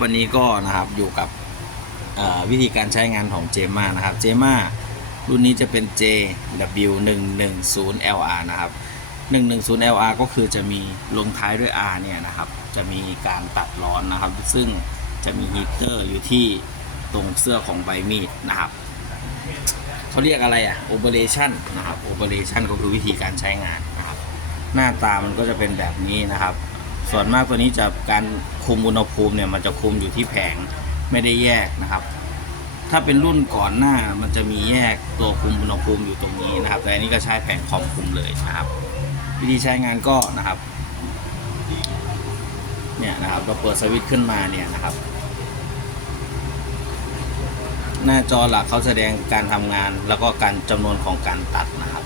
วันนี้ก็นะครับอยู่กับวิธีการใช้งานของเจม่านะครับเจม่ารุ่นนี้จะเป็น JW 1 1 0 LR นะครับ 110 LR ก็คือจะมีลงท้ายด้วย R เนี่ยนะครับ จะมีการตัดร้อนนะครับ ซึ่งจะมีฮีเตอร์อยู่ที่ตรงเสื้อของใบมีดนะครับเขาเรียกอะไรอะ operation นะครับ operation ก็คือวิธีการใช้งานนะครับ หน้าตามันก็จะเป็นแบบนี้นะครับ ส่วนมากตัวนี้จะการ คุมอุณหภูมิเนี่ยมันจะคุมอยู่ที่แผงไม่ได้แยกนะครับ ถ้าเป็นรุ่นก่อนหน้ามันจะมีแยกตัวคุมอุณหภูมิอยู่ตรงนี้นะครับ แต่อันนี้ก็ใช้แผงคอมคุมเลยนะครับ วิธีใช้งานก็นะครับเนี่ยนะครับเราเปิดสวิตช์ขึ้นมาเนี่ยนะครับ หน้าจอหลักเขาแสดงการทำงาน แล้วก็การจำนวนของการตัดนะครับ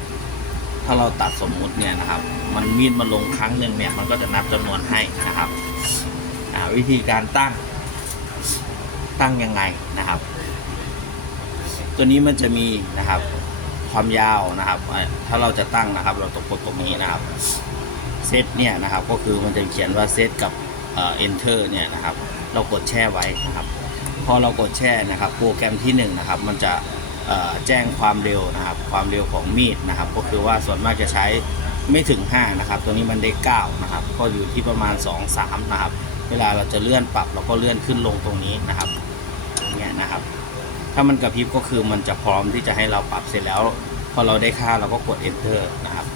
ถ้าเราตัดสมมุติเนี่ยนะครับ มันมีดมาลงครั้งหนึ่งเนี่ยมันก็จะนับจำนวนให้นะครับ วิธีการตั้งตั้งยังไงนะครับ ตัวนี้มันจะมีนะครับ ความยาวนะครับ ถ้าเราจะตั้งนะครับ เราต้องกดตรงนี้นะครับเซตเนี่ยนะครับ ก็คือมันจะเขียนว่าเซตกับเอ่อ enter เนี่ยนะครับ เรากดแช่ไว้นะครับ พอเรากดแช่นะครับ โปรแกรมที่1นงนะครับ มันจะแจ้งความเร็วนะครับ ความเร็วของมีดนะครับ ก็คือว่าส่วนมากจะใช้ไม่ถึง 5 นะครับ ตัวนี้มันได้ 9 นะครับ ก็อยู่ที่ประมาณ 2 3 นะครับ เวลาเราจะเลื่อนปรับเราก็เลื่อนขึ้นลงตรงนี้นะครับเนี่ยนะครับ ถ้ามันกระพริบก็คือมันจะพร้อมที่จะให้เราปรับเสร็จแล้ว พอเราได้ค่าเราก็กด enter นะครับ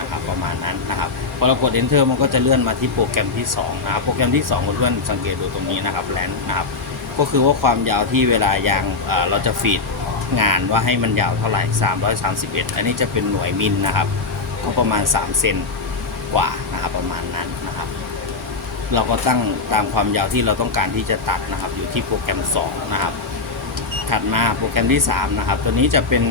นะครับประมาณนั้นนะครับพอเรากด enter มันก็จะเลื่อนมาที่โปรแกรมที่2นะครับโปรแกรมที่2เพื่อนสังเกตดูตรงนี้นะครับแลนนะครับก็คือว่าความยาวที่เวลายางเอ่อเราจะฟีดงานว่าให้มันยาวเท่าไหร่ 331 อันนี้จะเป็นหน่วยมิลนะครับ ก็ประมาณ 3 เซนกว่านะครับประมาณนั้นนะครับ เราก็ตั้งตามความยาวที่เราต้องการที่จะตัดนะครับ อยู่ที่โปรแกรม 2 นะครับ ถัดมาโปรแกรมที่ 3 นะครับ ตัวนี้จะเป็น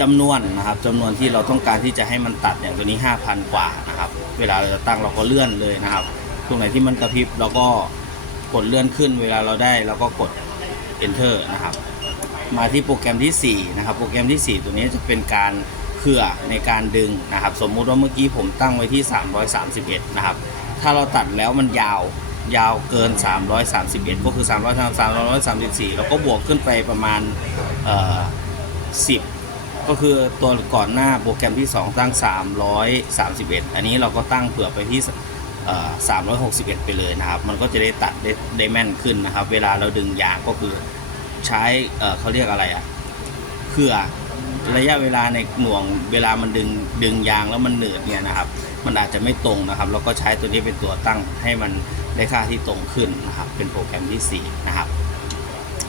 จำนวนนะครับจำนวนที่เราต้องการที่จะให้มันตัดเนี่ยตัวนี้ 5,000 กว่านะครับ เวลาเราจะตั้งเราก็เลื่อนเลยนะครับ ตรงไหนที่มันกระพริบเราก็กดเลื่อนขึ้น เวลาเราได้เราก็กด enter นะครับ มาที่โปรแกรมทีสี่4นะครับ โปรแกรมทีสี่ 4 ตัวนี้จะเป็นการเผื่อในการดึงนะครับ สมมุติว่าเมื่อกี้ผมตั้งไว้ที่ 331 นะครับ ถ้าเราตัดแล้วมันยาวยาวเกิน 331 ก็คือ 333 334 แล้วก็บวกขึ้นไปประมาณ 10 ก็คือตัวก่อนหน้าโปรแกรมที่ 2 ตั้ง 331 อันนี้เราก็ตั้งเผื่อไปที่เอ่อ361 ไปเลยนะครับ มันก็จะได้ตัดได้ได้แม่นขึ้นนะครับ เวลาเราดึงยางก็คือใช้เอเขาเรียกอะไรอะเผื่อ ระยะเวลาในหน่วงเวลามันดึงดึงยางแล้วมันเหนืดเนี่ยนะครับ มันอาจจะไม่ตรงนะครับ เราก็ใช้ตัวนี้เป็นตัวตั้งให้มันได้ค่าที่ตรงขึ้นนะครับ เป็นโปรแกรมที่4นะครับ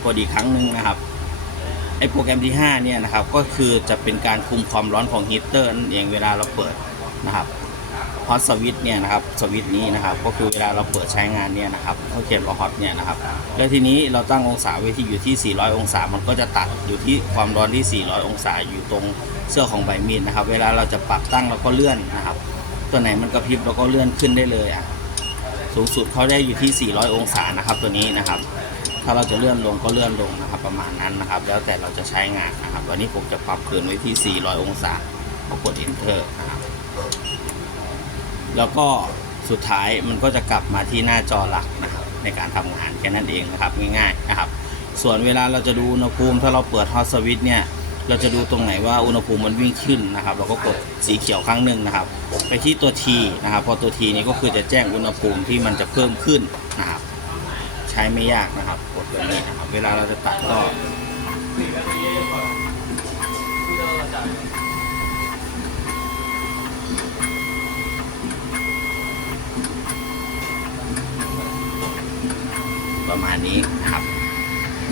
พอดีครั้งหนึ่งนะครับไอโปรแกรมที่5เนี่ยนะครับก็คือจะเป็นการคุมความร้อนของฮีเตอร์นั่นเองเวลาเราเปิดนะครับ ฮอตสวิตเนี่ยนะครับสวิตนี้นะครับก็คือเวลาเราเปิดใช้งานเนี่ยนะครับเขาเขียนว่าฮอตเนี่ยนะครับแล้วทีนี้เราตั้งองศาไว้ที่อยู่ที่ 400 องศา มันก็จะตัดอยู่ที่ความร้อนที่ 400 องศาอยู่ตรงเสื้อของใบมีดนะครับ เวลาเราจะปรับตั้งเราก็เลื่อนนะครับ ตัวไหนมันกระพริบเราก็เลื่อนขึ้นได้เลยอะสูงสุดเขาได้อยู่ที่ 400 องศานะครับตัวนี้นะครับ ถ้าเราจะเลื่อนลงก็เลื่อนลงนะครับ ประมาณนั้นนะครับ แล้วแต่เราจะใช้งานนะครับวันนี้ผมจะปรับเกินไว้ที่ 400 องศาก็กด enter นะครับ แล้วก็สุดท้ายมันก็จะกลับมาที่หน้าจอหลักนะครับในการทำงานแค่นั้นเองนะครับง่ายๆนะครับ ส่วนเวลาเราจะดูอุณหภูมิถ้าเราเปิดฮอตสวิตเนี่ยเราจะดูตรงไหนว่าอุณหภูมิมันวิ่งขึ้นนะครับเราก็กดสีเขียวครั้งหนึ่งนะครับ ไปที่ตัว T นะครับ พอตัว T นี้ก็คือจะแจ้งอุณหภูมิที่มันจะเพิ่มขึ้นนะครับ ใช้ไม่ยากนะครับกดแบบนี้นะครับ เวลาเราจะตัดก็ ประมาณนี้นะครับ